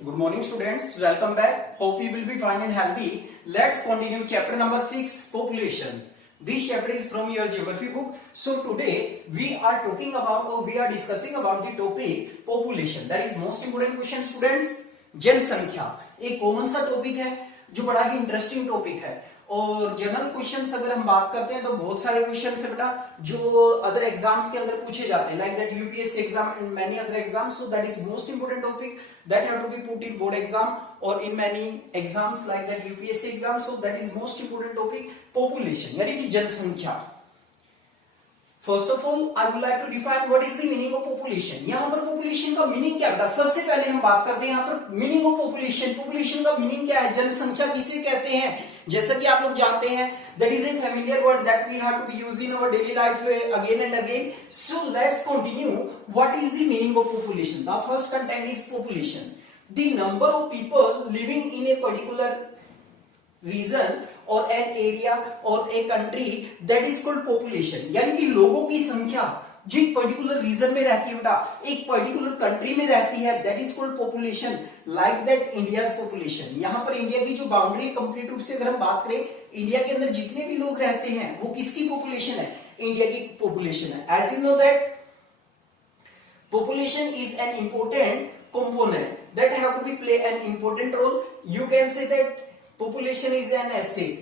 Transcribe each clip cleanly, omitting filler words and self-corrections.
Good morning, students. Welcome back. Hope you will be fine and healthy. Let's continue chapter number 6, population. This chapter is from your geography book. So today we are talking about or we are discussing about the topic population. That is most important question, students. जनसंख्या एक common सा topic है जो बड़ा ही interesting topic है और general questions अगर हम बात करते हैं तो बहुत सारे क्वेश्चंस है बेटा जो अदर एग्जाम्स के अंदर पूछे जाते हैं like that UPSC exam and many other exams so that is most important topic that have to be put in board exam और in many exams like that UPSC exam so that is most important topic population यानी कि जनसंख्या. First of all I would like to define what is the meaning of population. यहाँ पर population का meaning क्या बेटा सबसे पहले हम बात करते हैं यहाँ पर मीनिंग ऑफ पॉपुलेशन. पॉपुलेशन का मीनिंग क्या है, जनसंख्या किसे कहते हैं. जैसा कि आप लोग जानते हैं that is a familiar word that we have to be use in our daily life again and again. So let's continue. What is the meaning of population. The first content is population, the number of people living in a particular region और an area और a country that is called population. यानी कि लोगों की संख्या जो एक particular reason में रहती है बेटा एक पर्टिकुलर कंट्री में रहती है that is called population. Like that India's population. यहाँ पर इंडिया की जो बाउंड्री कंप्लीट रूप से अगर हम बात करें इंडिया के अंदर जितने भी लोग रहते हैं वो किसकी पॉपुलेशन है, इंडिया की पॉपुलेशन है. As you know that population is an important component that have to be play an important role. You can say that population is an asset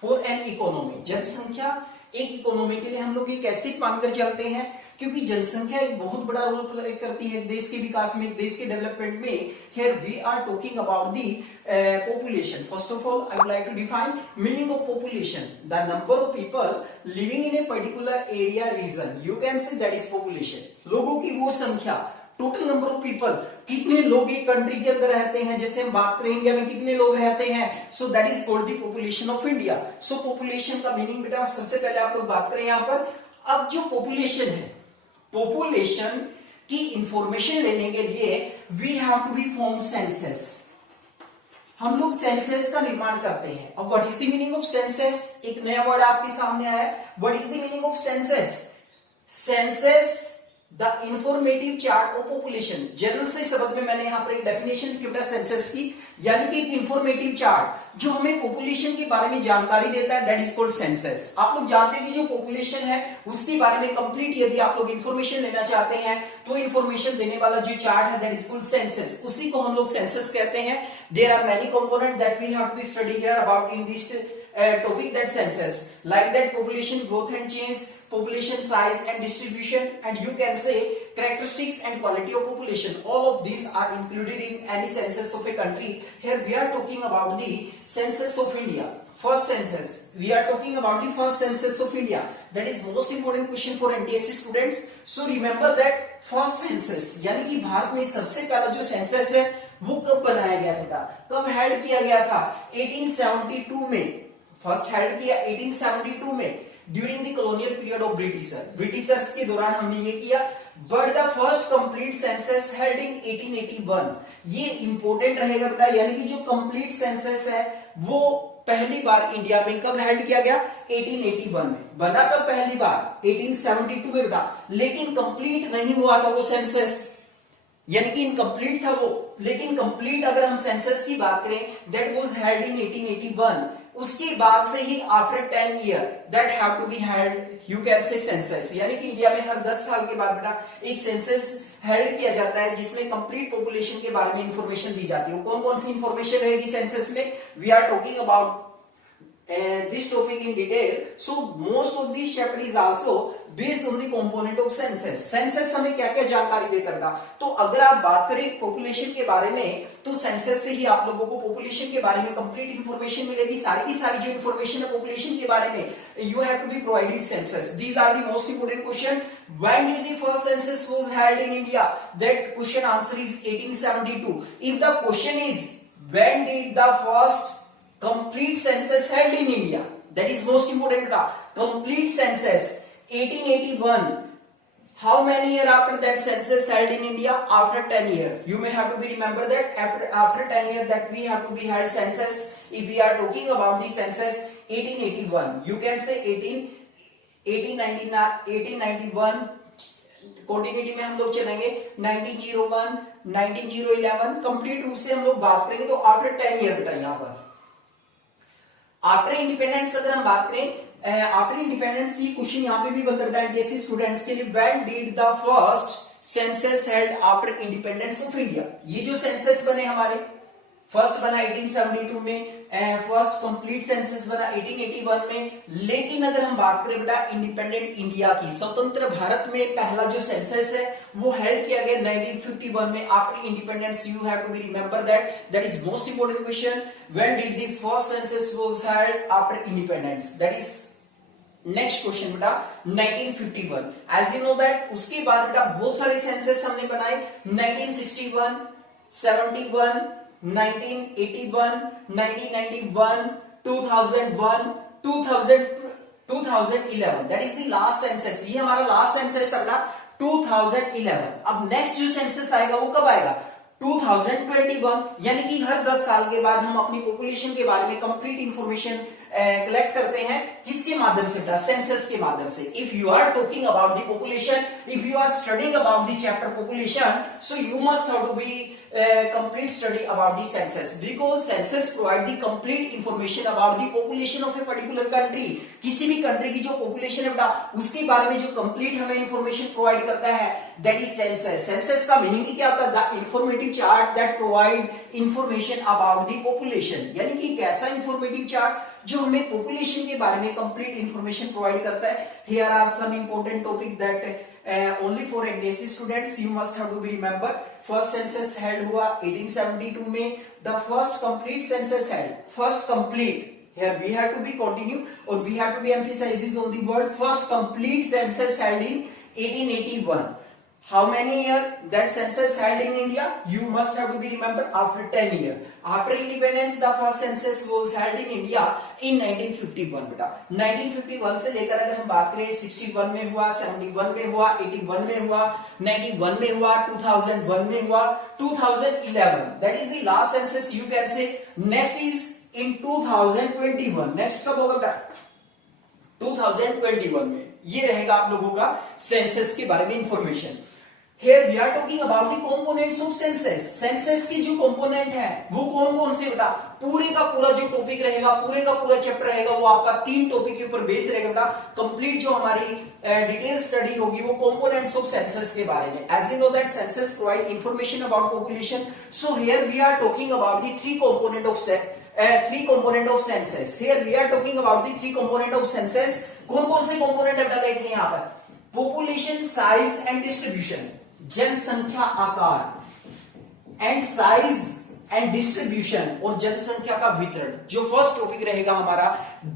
for an economy. जनसंख्या एक economy के लिए हम लोग एक asset मानकर चलते हैं क्योंकि जनसंख्या एक बहुत बड़ा रोल प्ले करती है देश के विकास में, देश के डेवलपमेंट में. Here we are talking about the population. First of all, I would like to define meaning of population. The number of people living in a particular area region. You can say that is population. लोगों की वो संख्या, total number of people, कितने लोग एक country के अंदर रहते हैं. जैसे हम बात करें इंडिया में कितने लोग रहते हैं, सो that is called the population of India. So population का मीनिंग बेटा सबसे पहले आप लोग बात करें यहाँ पर. अब जो पॉपुलेशन है, पॉपुलेशन की इंफॉर्मेशन लेने के लिए we have to be form census. हम लोग सेंसस का निर्माण करते हैं. अब what is the meaning of census. एक नया वर्ड आपके सामने आया. What is the meaning of census. Census the informative chart of population. General से शब्द में मैंने यहां पर एक डेफिनेशन लिखी है सेंसस की, यानी कि एक इंफॉर्मेटिव चार्ट जो हमें पॉपुलेशन के बारे में जानकारी देता है दैट इज कॉल्ड सेंसस. आप लोग जानते हैं कि जो पॉपुलेशन है उसके बारे में कंप्लीट यदि आप लोग इंफॉर्मेशन लेना चाहते हैं तो इंफॉर्मेशन देने वाला जो चार्ट है दैट इज कॉल्ड सेंसस. उसी को हम लोग सेंसस कहते हैं. There are many component that we have to study here about in this topic that census, like that population growth and change, population size and distribution, and you can say characteristics and quality of population. All of these are included in any census of a country. Here we are talking about the census of India. First census, we are talking about the first census of India. That is most important question for NTSC students. So remember that first census, यानी कि भारत में सबसे पहला जो census है वो कब बनाया गया था, कब हेल्ड किया गया था 1872 में. फर्स्ट हेल्ड किया 1872 में during the colonial period of Britishers के दौरान हमने ये किया. But the first complete census held in 1881. ये इंपॉर्टेंट रहेगा बेटा, यानी कि जो कंप्लीट सेंसस है वो पहली बार इंडिया में कब हेल्ड किया गया 1881 में. बना कब पहली बार 1872 में बेटा, लेकिन कंप्लीट नहीं हुआ था वो सेंसस, यानी कि इनकम्प्लीट था वो. लेकिन कंप्लीट अगर हम सेंसस की बात करें दैट वाज हेल्ड इन 1881. उसके बाद से ही after 10 year that have to be held you can say census. यानी कि इंडिया में हर 10 साल के बाद बेटा एक सेंसस हेल्ड किया जाता है जिसमें कंप्लीट पॉपुलेशन के बारे में इंफॉर्मेशन दी जाती है. कौन कौन सी इंफॉर्मेशन रहेगी सेंसस में, we are talking about this topic in detail. So most of this chapter is also based on the component of census. Census हमें क्या क्या जानकारी देता है. तो अगर आप बात करें पॉपुलेशन के बारे में तो सेंसस से ही आप लोगों को पॉपुलेशन के बारे में कंप्लीट इंफॉर्मेशन मिलेगी. सारी की सारी जो इंफॉर्मेशन है पॉपुलेशन के बारे में you have to be provided census. These are the most important question. When did the first census was held in India? That question answer is 1872. If the question is when did the first complete census held in India, that is most important. Complete census 1881. How many year after that census held in India? After 10 year. You may have to be remember that after 10 year that we have to be held census. If we are talking about the census 1881, you can say 1891 continuity में हम लोग चलेंगे 1901, 1911 complete रूप से हम लोग बात करेंगे। तो आफ्टर 10 ईयर बेटा यहाँ पर आफ्टर इंडिपेंडेंस अगर हम बात करें, आफ्टर इंडिपेंडेंस की क्वेश्चन यहाँ पे भी बनता है जैसे स्टूडेंट्स के लिए, when did the first census held after independence of India. ये जो सेंसस बने हमारे, फर्स्ट बना 1872 में, फर्स्ट कंप्लीट सेंसस बना 1881 में। लेकिन अगर हम बात करें बेटा इंडिपेंडेंट इंडिया की, स्वतंत्र भारत में पहला जो सेंसस है वो हेल्ड किया गया 1951 में after independence. You have to be remember that is most important question, when did the first census was held after independence, that is next question बेटा 1951। एज यू नो दैट उसके बाद बेटा बहुत सारे सेंसस हमने बनाए 1961, 71, 1981, 1991, 2001, 2011, that is the last census. ये हमारा लास्ट सेंसस था 2011। अब नेक्स्ट जो सेंसस आएगा वो कब आएगा 2021, यानी कि हर 10 साल के बाद हम अपनी पॉपुलेशन के बारे में कंप्लीट इंफॉर्मेशन कलेक्ट करते हैं। किसके माध्यम से बेटा, सेंसस के माध्यम से। If you are talking about the population, if you are studying about the chapter population, so you must have to be complete study about the census, because census provide the complete information about the population of a particular country। किसी भी country की जो population है बेटा उसके बारे में जो कंप्लीट हमें इंफॉर्मेशन प्रोवाइड करता है दैट इज सेंसस। सेंसस का मीनिंग क्या होता है, the informative chart that provide information about the population, यानी कि एक ऐसा इंफॉर्मेटिव चार्ट जो हमें पॉपुलेशन के बारे में कंप्लीट इंफॉर्मेशन प्रोवाइड करता है। Here are some important topic that only for NDSC students you must have to be remember। first census held हुआ 1872 में, the first complete census held, first complete, here we have to be continue or we have to be emphasizes on the word first complete census held in 1881। how many year that census held in India, you must have to be remember after 10 year। after independence the first census was held in India in 1951 बेटा। 1951 से लेकर अगर हम बात करें 61 में हुआ, 71 में हुआ, 81 में हुआ, 91 में हुआ, 2001 में हुआ, 2011 that is the last census you can say। next is in 2021, next कब होगा बेटा 2021 में। ये रहेगा आप लोगों का सेंसस के बारे में information. Here we are talking about the components of census। Census की जो कंपोनेंट है वो कौन कौन से बेटा, पूरे का पूरा जो टॉपिक रहेगा, पूरे का पूरा चैप्टर रहेगा वो आपका 3 टॉपिक के ऊपर बेस रहेगा बेटा। कंप्लीट जो हमारी डिटेल स्टडी होगी वो कंपोनेंट्स ऑफ सेंसस के बारे में। As you know that census provide information about population, so here we are talking about the 3 component of census। Here we are talking about the 3 component of census। कौन कौन से component है बेटा देखिए यहाँ पर, पॉपुलेशन साइज एंड डिस्ट्रीब्यूशन, जनसंख्या आकार, एंड साइज एंड डिस्ट्रीब्यूशन, और जनसंख्या का वितरण। जो फर्स्ट टॉपिक रहेगा हमारा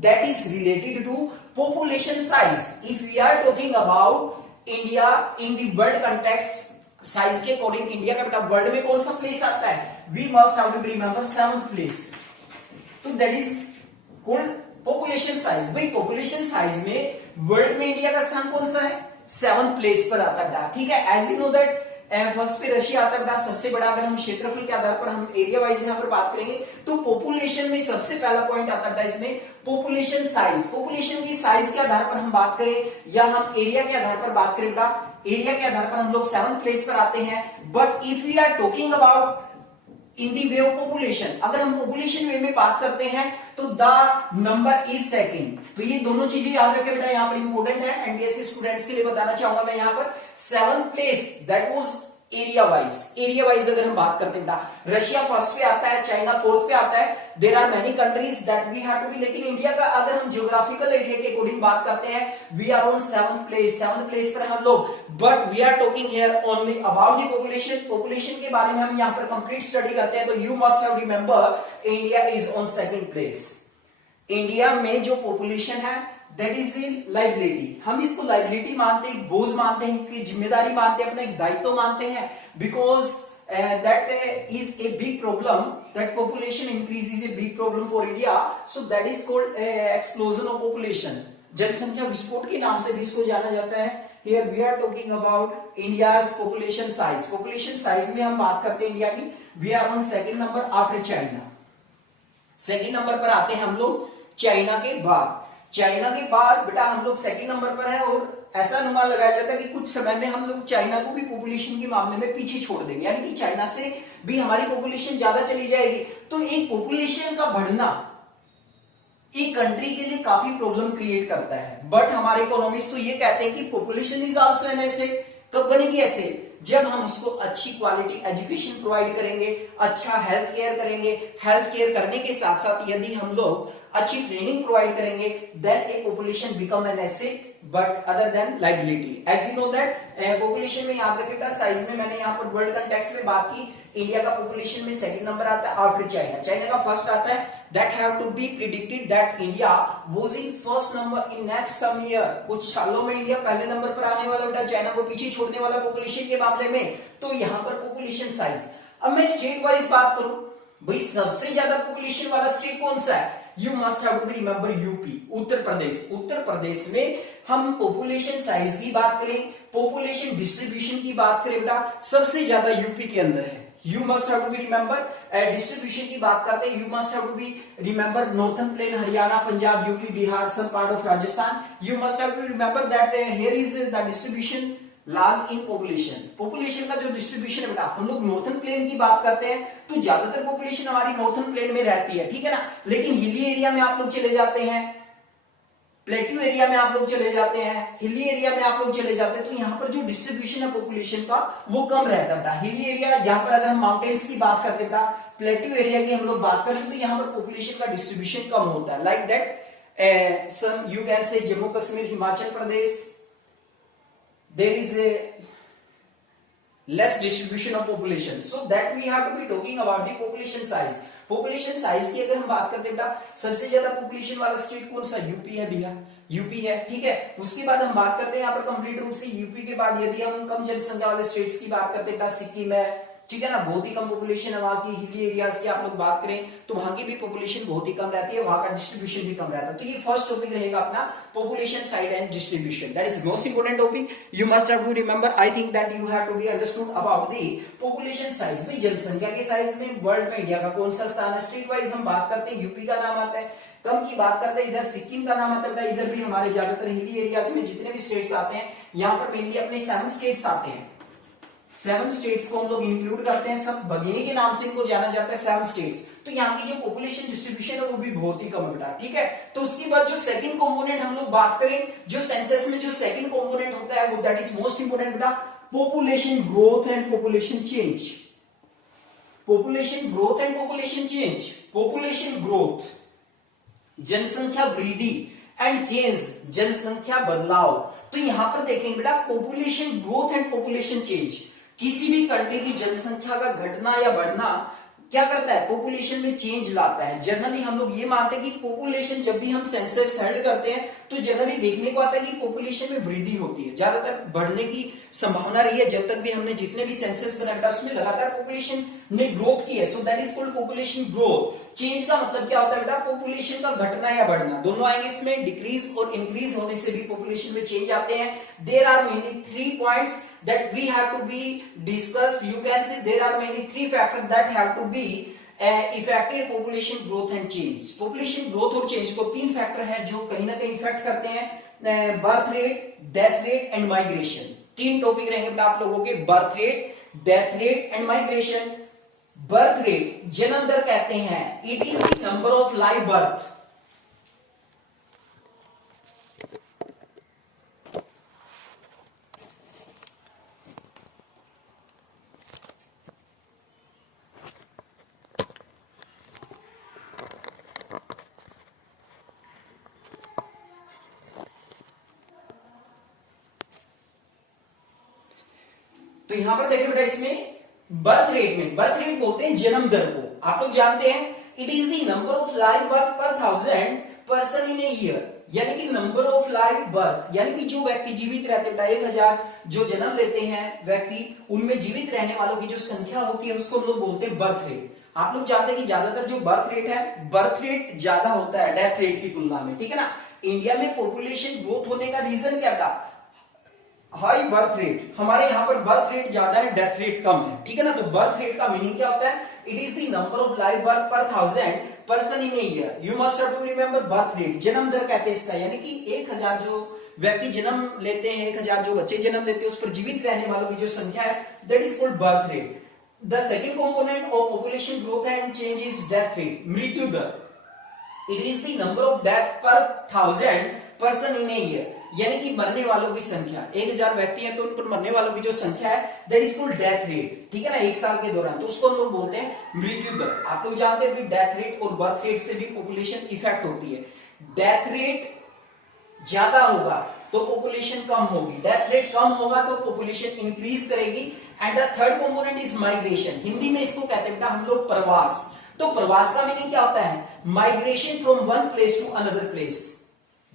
that is related to population size. If we are talking about India in the world context, size के अकॉर्डिंग इंडिया का बेटा वर्ल्ड में कौन सा प्लेस आता है, we must have to remember 7th place. तो that is called population size. भाई पॉपुलेशन साइज में वर्ल्ड में इंडिया का स्थान कौन सा है, 7th प्लेस पर आता है। ठीक है, as you know that first पे रशिया आता है बेटा सबसे बड़ा। अगर हम क्षेत्रफल के आधार पर हम एरिया वाइज यहाँ पर बात करेंगे तो पॉपुलेशन में सबसे पहला पॉइंट आता है इसमें पॉपुलेशन साइज। पॉपुलेशन की साइज के आधार पर हम बात करें या हम एरिया के आधार पर बात करें बेटा, एरिया के आधार पर हम लोग 7th प्लेस पर आते हैं। But if we are talking about in the way of population, अगर हम पॉपुलेशन वे में बात करते हैं तो द नंबर इज सेकंड। तो ये दोनों चीजें याद रखें बेटा, यहाँ पर इंपोर्टेंट है। एनडीएससी स्टूडेंट्स के लिए बताना चाहूंगा मैं यहाँ पर 7th place that was area wise अगर हम बात करते हैं रशिया फर्स्ट पे आता है, चाइना 4th पे आता है। There are many countries that we have to be, लेकिन इंडिया का अगर हम ज्योग्राफिकल एरिया के अकॉर्डिंग बात करते हैं we are on 7th place पर हम लोग। But we are talking here only about the population के बारे में हम यहाँ पर कंप्लीट स्टडी करते हैं। तो you must have remember India is on 2nd place. India में जो पॉपुलेशन है दैट इज लाइबिलिटी, हम इसको लाइबिलिटी मानते हैं, बोझ मानते हैं, कि जिम्मेदारी मानते हैं, अपना एक दायित्व मानते हैं। Because that is a big problem, that population increase is a big problem for India. So that is called explosion of population, जनसंख्या विस्फोट के नाम से भी इसको जाना जाता है। Here we are talking about India's population size. Population size में हम बात करते हैं इंडिया की, we are on 2nd number after China. 2nd number पर आते हैं हम लोग चाइना के बाद। चाइना के बाद बेटा हम लोग 2nd नंबर पर है और ऐसा अनुमान लगाया जाता है कि कुछ समय में हम लोग चाइना को भी पॉपुलेशन के मामले में पीछे छोड़ देंगे, यानी कि चाइना से भी हमारी पॉपुलेशन ज्यादा चली जाएगी। तो एक पॉपुलेशन का बढ़ना एक कंट्री के लिए काफी प्रॉब्लम क्रिएट करता है, बट हमारे इकोनॉमिस्ट तो ये कहते हैं कि population is also an asset. तो बनेगी ऐसे जब हम उसको अच्छी क्वालिटी एजुकेशन प्रोवाइड करेंगे, अच्छा हेल्थ केयर करेंगे, हेल्थ केयर करने के साथ साथ यदि हम लोग अच्छी ट्रेनिंग प्रोवाइड करेंगे, then a population become an asset but other than liability. As you know that population में याद रखिएगा, साइज में मैंने यहाँ पर वर्ल्ड कंटेक्स्ट में बात की, इंडिया का पॉपुलेशन में सेकंड नंबर आता है आफ्टर चाइना, चाइना का फर्स्ट आता है। That have to be predicted that India was in first number in next some year. कुछ सालों में इंडिया पहले नंबर पर आने वाला बेटा, चाइना को पीछे छोड़ने वाला पॉपुलेशन के मामले में। तो यहाँ पर पॉपुलेशन साइज, अब मैं स्टेट वाइज बात करूं, भाई सबसे ज्यादा पॉपुलेशन वाला स्टेट कौन सा है? You must have to be remember UP, Uttar Pradesh. Uttar Pradesh में हम पॉपुलेशन साइज की बात करें, पॉपुलेशन डिस्ट्रीब्यूशन की बात करें बेटा, सबसे ज्यादा यूपी के अंदर है। You must have to be remember, distribution की बात करते हैं, you must have to be remember northern plain, Haryana, Punjab, UP, Bihar, some part of Rajasthan. You must have to remember that here is the distribution large in population. Population का जो distribution है बेटा, हम लोग नॉर्थन प्लेन की बात करते हैं तो ज्यादातर पॉपुलेशन हमारी नॉर्थन प्लेन में रहती है, ठीक है ना। लेकिन हिली एरिया में आप लोग चले जाते हैं, प्लेट्यू एरिया में आप लोग चले जाते हैं, हिली एरिया में आप लोग चले जाते हैं, तो यहाँ पर जो डिस्ट्रीब्यूशन है पॉपुलेशन का वो कम रहता था। हिली एरिया, यहाँ पर अगर हम माउंटेन्स की बात करते था, प्लेट्यू एरिया की हम लोग बात करते तो यहाँ पर पॉपुलेशन का डिस्ट्रीब्यूशन कम होता है। Like that some you can say Jammu Kashmir, Himachal Pradesh, there is a less distribution of population, so that we have to be talking about the population size। population size की अगर हम बात करते हैं बेटा, सबसे ज्यादा population वाला स्टेट कौन सा? यूपी है भैया, यूपी है, ठीक है। उसके बाद हम बात करते हैं यहाँ पर कंप्लीट रूप से यूपी के बाद यदि हम कम जनसंख्या वाले स्टेट्स की बात करते हैं बेटा, सिक्किम है, ठीक है ना, बहुत ही कम पॉपुलेशन है वहां की। हिली एरियाज की आप लोग बात करें तो वहां की भी पॉपुलेशन बहुत ही कम रहती है, वहां का डिस्ट्रीब्यूशन भी कम रहता है। तो ये फर्स्ट टॉपिक रहेगा अपना population side and distribution, that is most important topic. You must have to remember, I think that you have to be understood about the population size. भाई जनसंख्या के साइज में वर्ल्ड में इंडिया का कौन सा स्थान है? स्टेट वाइज हम बात करते हैं, यूपी का नाम आता है, कम की बात करते हैं इधर सिक्किम का नाम आता है, इधर भी हमारे ज्यादातर हिली एरियाज में जितने भी स्टेट्स आते हैं, यहाँ पर मेनली अपने 7 स्टेट्स आते हैं। 7 स्टेट्स को हम लोग इंक्लूड करते हैं, सब बघेले के नाम से इनको जाना जाता है 7 स्टेट्स। तो यहाँ की जो पॉपुलेशन डिस्ट्रीब्यूशन है वो भी बहुत ही कम है बेटा, ठीक है। तो उसके बाद जो सेकंड कंपोनेंट हम लोग बात करें, जो सेंसस में जो सेकंड कंपोनेंट होता है वो दैट इज मोस्ट इंपोर्टेंट बेटा, population growth and population change. Population growth and population change. Population growth जनसंख्या वृद्धि एंड चेंज जनसंख्या बदलाव। तो यहां पर देखेंगे बेटा population growth and population change, किसी भी कंट्री की जनसंख्या का घटना या बढ़ना क्या करता है? पॉपुलेशन में चेंज लाता है। जनरली हम लोग ये मानते हैं कि पॉपुलेशन, जब भी हम सेंसस हेल्ड करते हैं तो जनरली देखने को आता है कि पॉपुलेशन में वृद्धि होती है, ज्यादातर बढ़ने की संभावना रही है। जब तक भी हमने जितने भी सेंसस बनाया उसमें लगातार पॉपुलेशन ने ग्रोथ की है, सो that is called population growth. Change का मतलब क्या होता है बेटा? पॉपुलेशन का घटना या बढ़ना, दोनों आएंगे इसमें। डिक्रीज और इंक्रीज होने से भी पॉपुलेशन में चेंज आते हैं। There are mainly 3 points that we have to be discuss. You can say there are mainly 3 factor that have to be effected population growth and change. Population growth और change को 3 factor है जो कहीं ना कहीं effect करते हैं, birth rate, death rate and migration. 3 topic रहेंगे आप लोगों के, birth rate, death rate and migration. Birth rate जन्म दर कहते हैं, it is the number of live birth. तो यहां पर देखिए बेटा, इसमें बर्थ रेट में, बर्थ रेट बोलते हैं जन्म दर को। आप लोग जानते हैं it is the number of live birth per 1000 person in a year, यानी कि नंबर ऑफ लाइव बर्थ, यानी कि जो व्यक्ति जीवित रहते हैं 1000 जो जन्म लेते हैं व्यक्ति, उनमें जीवित रहने वालों की जो संख्या होती है उसको हम लोग बोलते हैं बर्थ रेट। आप लोग जानते हैं कि ज्यादातर जो बर्थ रेट है, बर्थ रेट ज्यादा होता है डेथ रेट की तुलना में, ठीक है ना। इंडिया में पॉपुलेशन ग्रोथ होने का रीजन क्या था? High birth rate. हमारे यहाँ पर बर्थ रेट ज्यादा है, डेथ रेट कम है, ठीक है ना। तो बर्थ रेट का मीनिंग क्या होता है? It is the number of live birth per 1000 person in a year. You must have to remember birth rate, जन्म दर कहते हैं इसका, यानी कि 1000 जो व्यक्ति जन्म लेते हैं, 1000 जो बच्चे जन्म लेते हैं उस पर जीवित रहने वालों की जो संख्या है that is called birth rate. The second component of population growth and change is death rate, मृत्यु दर। It is the number of death per 1000 person in a year, यानी कि मरने वालों की संख्या, 1000 व्यक्ति हैं तो उन पर मरने वालों की जो संख्या है that is called death rate, ठीक है ना, एक साल के दौरान, तो उसको हम लोग बोलते हैं मृत्यु दर। आप लोग जानते हैं डेथ रेट और बर्थ रेट से भी पॉपुलेशन इफेक्ट होती है। डेथ रेट ज्यादा होगा तो पॉपुलेशन कम होगी, डेथ रेट कम होगा तो पॉपुलेशन इंक्रीज करेगी। And the third component is migration, Hindi में इसको कहते हैं हम लोग प्रवास। तो प्रवास का मीनिंग क्या होता है? Migration from one place to another place.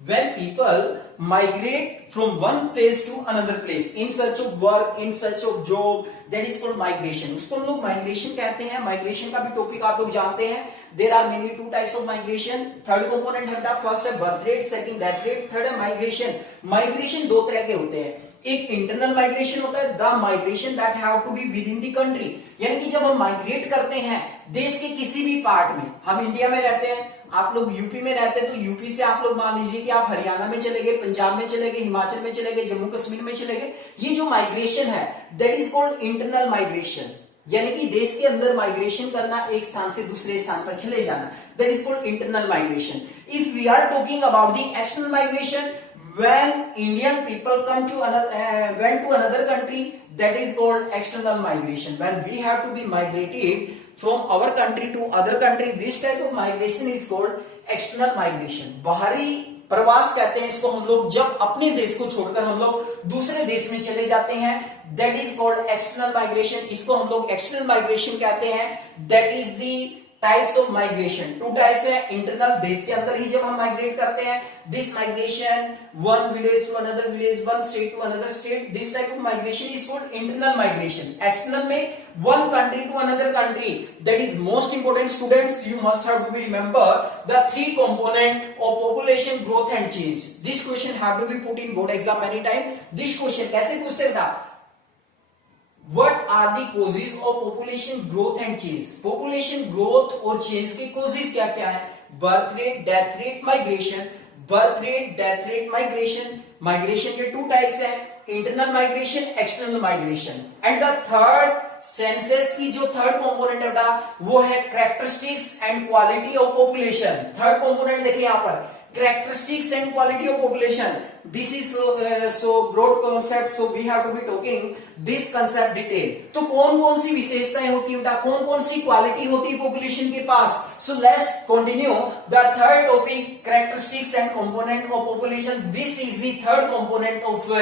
When people migrate from one place to another place in search of work, in search of job, that is called migration. उसको हम लोग माइग्रेशन कहते हैं। माइग्रेशन का भी टॉपिक आप लोग जानते हैं। There are mainly two types of migration. Third component है फर्स्ट है birth rate, second death rate, third है माइग्रेशन। माइग्रेशन दो तरह के होते हैं, एक इंटरनल माइग्रेशन होता है, the migration that have to be within the country, यानी कि जब हम माइग्रेट करते हैं देश के किसी भी पार्ट में, हम इंडिया में रहते हैं, आप लोग यूपी में रहते हैं तो यूपी से आप लोग मान लीजिए कि आप हरियाणा में चले गए, पंजाब में चले गए, हिमाचल में चले गए, जम्मू कश्मीर में चले गए, ये जो माइग्रेशन है that is called internal migration, यानी कि देश के अंदर माइग्रेशन करना, एक स्थान से दूसरे स्थान पर चले जाना, that is called internal migration. If we are talking about the external migration, when Indian people come to went to another country, that is called external migration. When we have to be migrated from our country to other country, this type of migration is called external migration. बाहरी प्रवास कहते हैं इसको हम लोग, जब अपने देश को छोड़कर हम लोग दूसरे देश में चले जाते हैं, that is called external migration. इसको हम लोग external migration कहते हैं। that is the types of migration, two types है, इंटरनल देश के अंदर ही जब हम माइग्रेट करते हैं, this migration one village to another village, one state to another state, this type of migration is called internal migration. External में one country to another country, that is most important students, you must have to be remember the three component of population growth and change. This question have to be put in board exam many time. This question कैसे पूछते था? What are the causes of population growth and change? Population growth और change के causes क्या क्या है? Birth rate, death rate, migration. Birth rate, death rate, migration. Migration के two types है, internal migration, external migration. And the third census की जो third component है बेटा वो है characteristics and quality of population. Third component देखिए यहाँ पर characteristics and quality of population. This is so broad concept, so we have to be talking this concept detail. तो कौन कौन सी विशेषताएं होती है बेटा, कौन कौन सी क्वालिटी होती है पॉपुलेशन के पास? So let's continue the third topic, characteristics and component of population. This is the third component of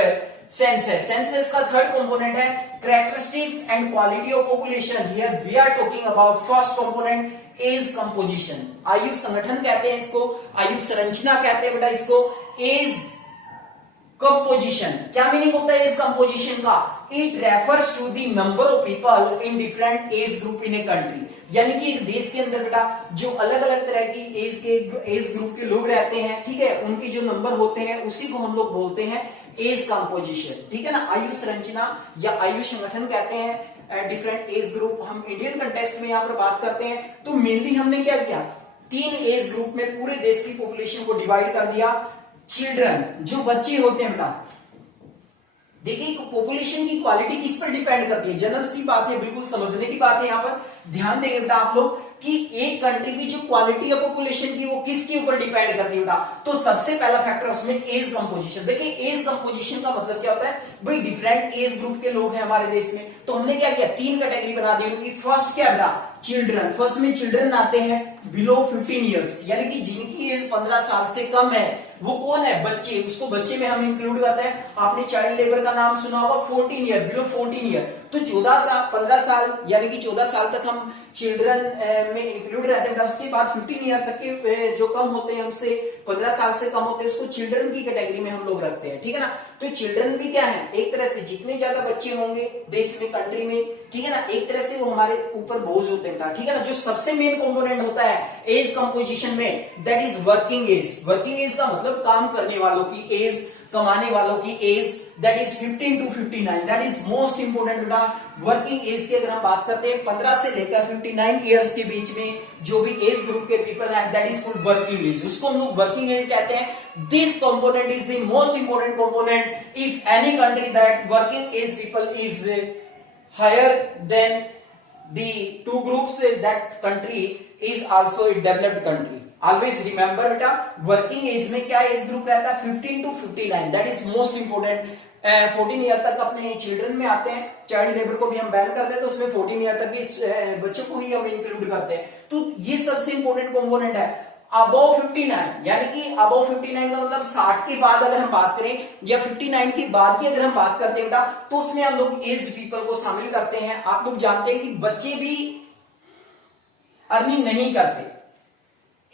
census. Census का third component है characteristics and quality of population. Here we are talking about first component, age composition. आयु संगठन कहते हैं इसको, आयु संरचना कहते हैं बेटा इसको, एज कंपोजिशन। क्या मीनिंग होता है एज कंपोजिशन का? It refers to the number of people in different age group in a country, यानी कि एक देश के अंदर बेटा जो अलग अलग तरह की एज ग्रुप के लोग रहते हैं, ठीक है, उनके जो नंबर होते हैं उसी को हम लोग बोलते हैं एज कंपोजिशन, ठीक है ना। आयु संरचना या आयु संगठन कहते हैं डिफरेंट एज ग्रुप। हम इंडियन कंटेक्स्ट में यहाँ पर बात करते हैं तो मेनली हमने क्या किया, तीन एज ग्रुप में पूरे देश की पॉपुलेशन को डिवाइड कर दिया। चिल्ड्रन, जो बच्चे होते हैं बेटा, देखिए पॉपुलेशन की क्वालिटी किस पर डिपेंड करती है, जनरल सी बात है, बिल्कुल समझने की बात है। यहाँ पर ध्यान देंगे बेटा आप लोग कि एक कंट्री की जो क्वालिटी है पॉपुलेशन की वो किसके ऊपर डिपेंड करती है बेटा, तो सबसे पहला फैक्टर उसमें एज कंपोजिशन। देखिए एज कंपोजिशन का मतलब क्या होता है भाई, डिफरेंट एज ग्रुप के लोग हैं हमारे देश में, तो हमने क्या किया, तीन कैटेगरी बना दी उनकी। फर्स्ट क्या बेटा, चिल्ड्रन। फर्स्ट में चिल्ड्रन आते हैं बिलो 15 ईयर्स, यानी कि जिनकी एज 15 साल से कम है, वो कौन है, बच्चे, उसको बच्चे में हम इंक्लूड करते हैं। आपने चाइल्ड लेबर का नाम सुना होगा, 14 ईयर, बिलो 14 ईयर, तो 15 साल यानी कि 14 साल तक हम चिल्ड्रन में इंक्लूड रहते हैं। उसके बाद 15 ईयर तक के जो कम होते हैं, हमसे 15 साल से कम होते हैं, उसको चिल्ड्रन की कैटेगरी में हम लोग रखते हैं, ठीक है ना। तो चिल्ड्रन भी क्या है, एक तरह से जितने ज्यादा बच्चे होंगे देश में, कंट्री में, ठीक है ना, एक तरह से वो हमारे ऊपर बोझ होते हैं, ठीक है ना। जो सबसे मेन कंपोनेंट होता है एज कंपोजिशन में, that is working age. Working age का मतलब काम करने वालों की एज। कमाने वालों की age that is 15 to 59, that is most important बेटा। वर्किंग एज की अगर हम बात करते हैं 15 से लेकर 59 ईयर्स के बीच में जो भी एज ग्रुप के पीपल हैं that is called working age, उसको हम लोग वर्किंग एज कहते हैं। This component is the most important component if any country that working age people is higher than the two groups, that country is also a developed country. Always remember बेटा working as में क्या age group रहता है 15 to 59, that is most important. 14 year तक अपने children में आते हैं, चाइल्ड लेबर को भी हम बैन कर देते हैं तो उसमें 14 ईयर तक के बच्चों को ही हम इंक्लूड करते हैं। तो ये सबसे इंपोर्टेंट कंपोनेंट है। अबव 59 यानी कि अबव 59 का मतलब 60 के बाद अगर हम बात करें या 59 के बाद की अगर हम बात करते हैं बेटा तो उसमें हम लोग एज पीपल को शामिल करते हैं। आप लोग जानते हैं कि बच्चे भी अर्निंग नहीं करते,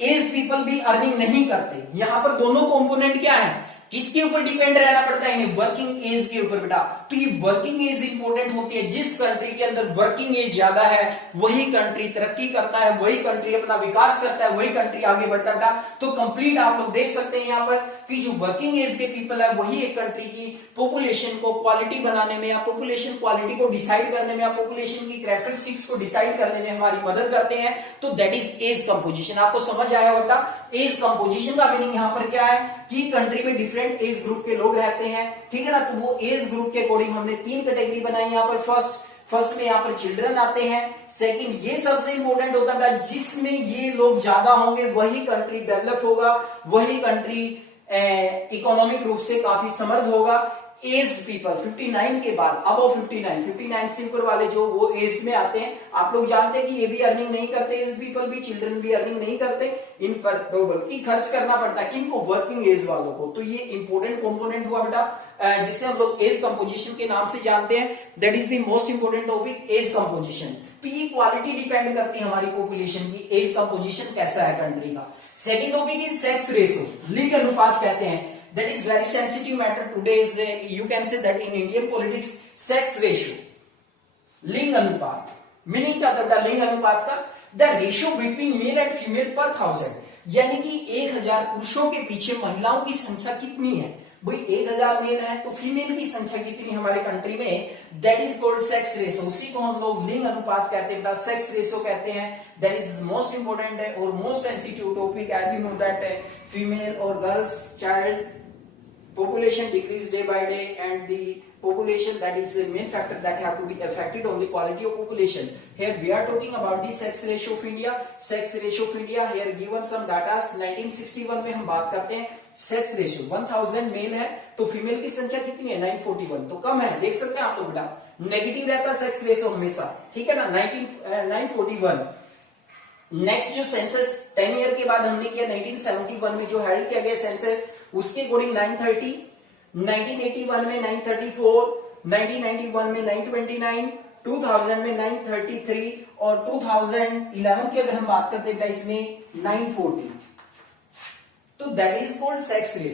एज पीपल भी अर्निंग नहीं करते। यहां पर दोनों कंपोनेंट क्या है, किसके ऊपर डिपेंड रहना पड़ता है, वर्किंग एज के ऊपर बेटा। तो ये वर्किंग एज इंपॉर्टेंट होती है। जिस कंट्री के अंदर वर्किंग एज ज्यादा है वही कंट्री तरक्की करता है, वही कंट्री अपना विकास करता है, वही कंट्री आगे बढ़ता है बेटा। तो कंप्लीट आप लोग देख सकते हैं यहाँ पर कि जो वर्किंग एज के पीपल है वही एक कंट्री की पॉपुलेशन को क्वालिटी बनाने में या पॉपुलेशन क्वालिटी को डिसाइड करने में या पॉपुलेशन की कैरेक्टरिस्टिक्स को डिसाइड करने में हमारी मदद करते हैं। तो दैट इज एज कंपोजिशन। आपको समझ आया होगा एज कंपोजिशन का मीनिंग यहाँ पर क्या है कि कंट्री में डिफरेंट एज ग्रुप के लोग रहते हैं, ठीक है ना। तो वो एज ग्रुप के अकॉर्डिंग हमने 3 कैटेगरी बनाई यहाँ पर। फर्स्ट में यहाँ पर चिल्ड्रन आते हैं। सेकंड ये सबसे इंपॉर्टेंट होता है जिसमें ये लोग ज्यादा होंगे वही कंट्री डेवलप होगा, वही कंट्री इकोनॉमिक रूप से काफी समृद्ध होगा। एज पीपल 59 के बाद अबव 59 से ऊपर वाले जो वो एज में आते हैं, आप लोग जानते हैं कि ये भी अर्निंग नहीं करते, एज पीपल भी, चिल्ड्रन भी अर्निंग नहीं करते, इन पर तो बल्कि खर्च करना पड़ता है किनको, वर्किंग एज वालों को। तो ये इंपॉर्टेंट कंपोनेंट हुआ बेटा जिसे हम लोग एज कंपोजिशन के नाम से जानते हैं। That is the most important topic, age composition. तो ये क्वालिटी डिपेंड करती है हमारी पॉपुलेशन की, एज कंपोजिशन कैसा है कंट्री का। Second topic is sex ratio, लिंग अनुपात कहते हैं। That is very sensitive matter today is you can say that in Indian politics sex ratio, लिंग अनुपात मीनिंग क्या करता है लिंग अनुपात का, the ratio between male and female पर 1000, यानी कि 1000 पुरुषों के पीछे महिलाओं की संख्या कितनी है। भाई 1000 मेल है तो फीमेल की संख्या कितनी हमारे कंट्री में, that is called sex ratio. उसी को हम लोग लिंग अनुपात कहते हैं, सेक्स रेशो कहते हैं। दैट इज मोस्ट इंपोर्टेंट है और most sensitive topic as you know that female और girls child population decrease day by day and the population that is the main factor that have to be affected on the quality of population. Here we are talking about the sex ratio of India. Sex ratio of India here given some data 1961 में हम बात करते हैं sex ratio 1000 mail है तो female की संख्या कितनी है 941, तो कम है, देख सकते हैं आप लोग बेटा, नेगेटिव रहता है सेक्स रेशियो हमेशा, ठीक है ना, 941। नेक्स्ट जो सेंसस 10 ईयर के बाद हमने किया 1971 में जो हेल्ड किया गया सेंसस, उसके अकॉर्डिंग 930, 1981 में 934, 1991 में 929, 2000 में 933 और 2011 की अगर हम बात करते हैं इसमें 940। तो that is called sex ratio.